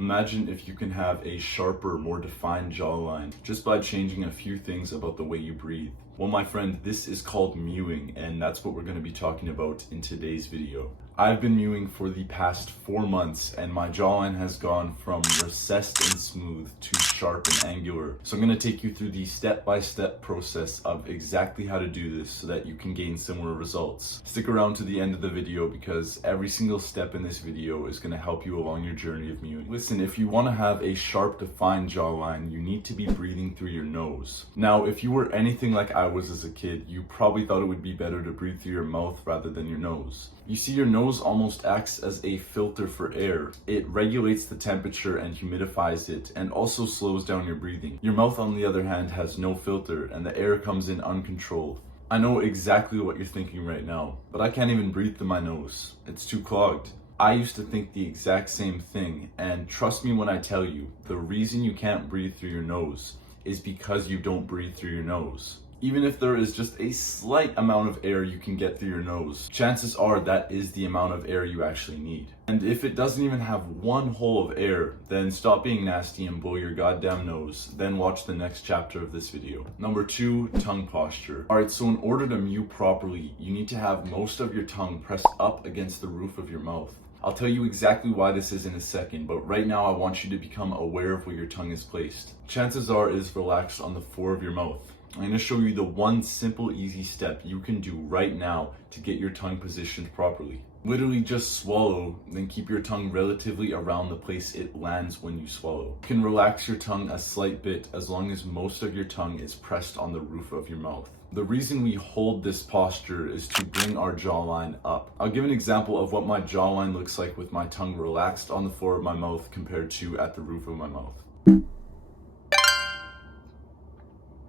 Imagine if you can have a sharper, more defined jawline just by changing a few things about the way you breathe. Well, my friend, this is called mewing, and that's what we're going to be talking about in today's video. I've been mewing for the past 4 months, and my jawline has gone from recessed and smooth to sharp and angular. So I'm going to take you through the step-by-step process of exactly how to do this so that you can gain similar results. Stick around to the end of the video because every single step in this video is going to help you along your journey of mewing. Listen, if you want to have a sharp, defined jawline, you need to be breathing through your nose. Now, if you were anything like I was as a kid, you probably thought it would be better to breathe through your mouth rather than your nose. You see, your nose almost acts as a filter for air. It regulates the temperature and humidifies it, and also slows down your breathing. Your mouth, on the other hand, has no filter, and the air comes in uncontrolled. I know exactly what you're thinking right now, but I can't even breathe through my nose. It's too clogged. I used to think the exact same thing, and trust me when I tell you, the reason you can't breathe through your nose is because you don't breathe through your nose. Even if there is just a slight amount of air you can get through your nose, chances are that is the amount of air you actually need. And if it doesn't even have one hole of air, then stop being nasty and blow your goddamn nose, then watch the next chapter of this video. Number 2, tongue posture. Alright, so in order to mew properly, you need to have most of your tongue pressed up against the roof of your mouth. I'll tell you exactly why this is in a second, but right now I want you to become aware of where your tongue is placed. Chances are it is relaxed on the floor of your mouth. I'm going to show you the one simple, easy step you can do right now to get your tongue positioned properly. Literally just swallow, then keep your tongue relatively around the place it lands when you swallow. You can relax your tongue a slight bit as long as most of your tongue is pressed on the roof of your mouth. The reason we hold this posture is to bring our jawline up. I'll give an example of what my jawline looks like with my tongue relaxed on the floor of my mouth compared to at the roof of my mouth.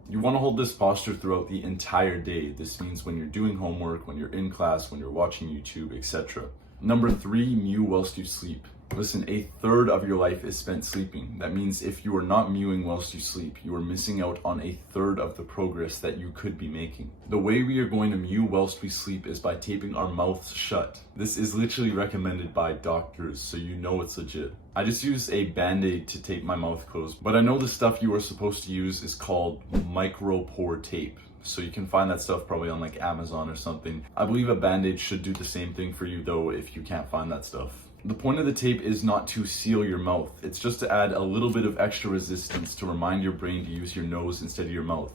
You want to hold this posture throughout the entire day. This means when you're doing homework, when you're in class, when you're watching YouTube, etc. Number 3, mew whilst you sleep. Listen, 1/3 of your life is spent sleeping. That means if you are not mewing whilst you sleep, you are missing out on 1/3 of the progress that you could be making. The way we are going to mew whilst we sleep is by taping our mouths shut. This is literally recommended by doctors, so you know it's legit. I just use a band-aid to tape my mouth closed, but I know the stuff you are supposed to use is called micro-pore tape. So you can find that stuff probably on like Amazon or something. I believe a band-aid should do the same thing for you though if you can't find that stuff. The point of the tape is not to seal your mouth. It's just to add a little bit of extra resistance to remind your brain to use your nose instead of your mouth.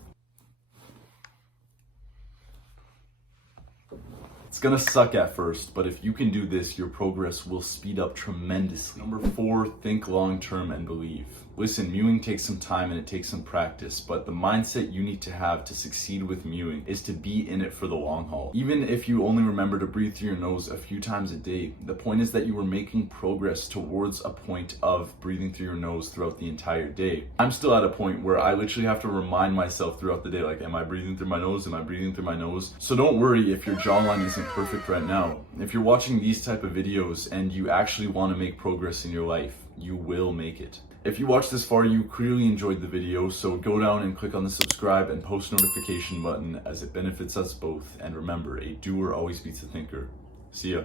It's gonna suck at first, but if you can do this, your progress will speed up tremendously. Number 4, think long-term and believe. Listen, mewing takes some time and it takes some practice, but the mindset you need to have to succeed with mewing is to be in it for the long haul. Even if you only remember to breathe through your nose a few times a day, the point is that you are making progress towards a point of breathing through your nose throughout the entire day. I'm still at a point where I literally have to remind myself throughout the day, like, am I breathing through my nose? Am I breathing through my nose? So don't worry if your jawline isn't perfect right now. If you're watching these type of videos and you actually want to make progress in your life, you will make it. If you watched this far, you clearly enjoyed the video, so go down and click on the subscribe and post notification button as it benefits us both. And remember, a doer always beats a thinker. See ya.